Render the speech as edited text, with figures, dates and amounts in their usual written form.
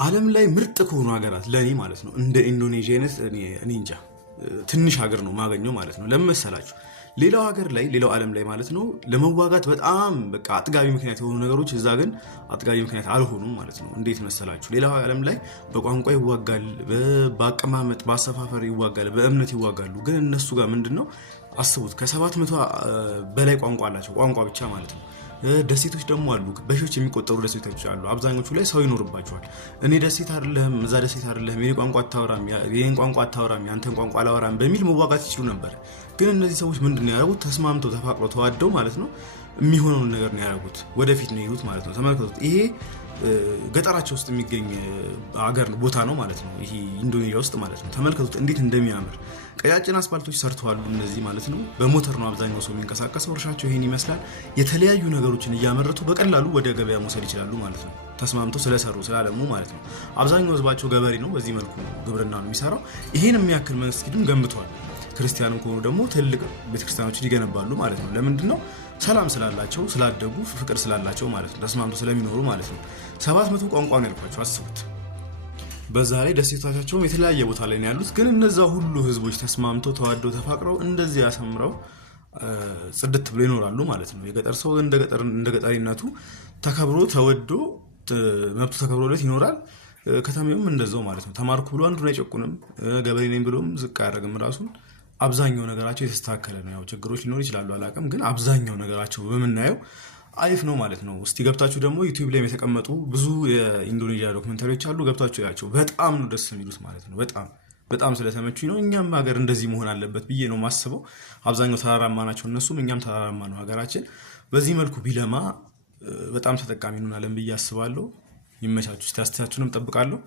ዓለም ላይ ምርጥ ከሆኑ ሀገራት ለኔ ማለት ነው እንደ ኢንዶኔዥያ አይነት እኔ እንጃ ትንሽ ሀገር ነው ማገኘው ማለት ነው። ለምሳላችሁ ሌላው ሀገር ላይ ሌላው ዓለም ላይ ማለት ነው ለመዋጋት በጣም በቃ አጥጋቢ ምክንያት የሆኑ ነገሮች እዛ ግን አጥጋቢ ምክንያት አልሆኑም ማለት ነው። እንዴት መሰላችሁ? ሌላው ዓለም ላይ በቋንቋ ይዋጋል፣ በአቀማመጥ በአሰፋፈር ይዋጋል፣ በእምነት ይዋጋሉ። ግን እነሱ ጋር ምንድነው አስቡት ከ700 በላይ ቋንቋ አላቸው፣ ቋንቋ ብቻ ማለት ነው። ደሴቶች ደግሞ አሉ፣ በሺዎች የሚቆጠሩ ደሴቶች አሉ። አብዛኞቹ ላይ ሰው ይኖርባቸዋል። እኔ ደሴት አይደለህም እዛ ደሴት አይደለህም የኔ ቋንቋ አታወራም የኔን ቋንቋ አታወራም ያንተን ቋንቋ አላወራም በሚል መዋጋት ይችሉ ነበር። ግን እነዚህ ሰዎች ምንድነው ያደረጉት? ተስማምተው ተፋቅረው ተዋደው ማለት ነው የሚሆነውን ነገር ነው ያደረጉት። ወደፊት ነው ይሁት ማለት ነው። ተመልከቱት። ይሄ ገጠራቸው ውስጥ የሚገኝ ሀገር ቦታ ነው ማለት ነው። ይሄ ኢንዶኔዥያ ውስጥ ማለት ነው። ተመልከቱት እንዴት እንደሚያምር ቀጫጭን አስፓልቶች ሰርተዋል እነዚህ ማለት ነው። በሞተር ነው አብዛኛው ሰው የሚንቀሳቀሰው። እርሻቸው ይሄን ይመስላል። የተለያዩ ነገሮችን እያመረቱ በቀላሉ ወደ ገበያ መውሰድ ይችላሉ ማለት ነው። ተስማምተው ስለሰሩ ስላለሙ ማለት ነው። አብዛኛው ህዝባቸው ገበሬ ነው። በዚህ መልኩ ግብርና ነው የሚሰራው። ይሄን የሚያክል መስጊድም ገንብቷል። ክርስቲያንም ከሆኑ ደግሞ ትልቅ ቤተክርስቲያኖችን ይገነባሉ ማለት ነው። ለምንድነው? ሰላም ስላላቸው ስላደጉ ፍቅር ስላላቸው ማለት ነው። ተስማምተው ስለሚኖሩ ማለት ነው። 700 ቋንቋ ነው ያልኳቸው አስቡት። በዛ ላይ ደሴቶቻቸውም የተለያየ ቦታ ላይ ነው ያሉት። ግን እነዛ ሁሉ ህዝቦች ተስማምተው ተዋደው ተፋቅረው እንደዚህ ያሰምረው ጽድት ብሎ ይኖራሉ ማለት ነው። የገጠር ሰው እንደ ገጠሪነቱ ተከብሮ ተወዶ መብቱ ተከብሮለት ይኖራል። ከተማውም እንደዛው ማለት ነው። ተማርኩ ብሎ አንዱን አይጨቁንም፣ ገበሬ ነኝ ብሎም ዝቅ አያደርግም ራሱን። አብዛኛው ነገራቸው የተስተካከለ ነው። ያው ችግሮች ሊኖር ይችላሉ አላውቅም፣ ግን አብዛኛው ነገራቸው በመናየው አሪፍ ነው ማለት ነው። እስቲ ገብታችሁ ደግሞ ዩቲዩብ ላይ የተቀመጡ ብዙ የኢንዶኔዥያ ዶክመንታሪዎች አሉ። ገብታችሁ ያቸው በጣም ነው ደስ የሚሉት ማለት ነው። በጣም ስለተመቹኝ ነው። እኛም ሀገር እንደዚህ መሆን አለበት ብዬ ነው ማስበው። አብዛኛው ተራራማ ናቸው እነሱም፣ እኛም ተራራማ ነው ሀገራችን። በዚህ መልኩ ቢለማ በጣም ተጠቃሚ እንሆናለን ብዬ አስባለሁ። ይመቻችሁ። እስቲ አስተያየታችሁንም እጠብቃለሁ።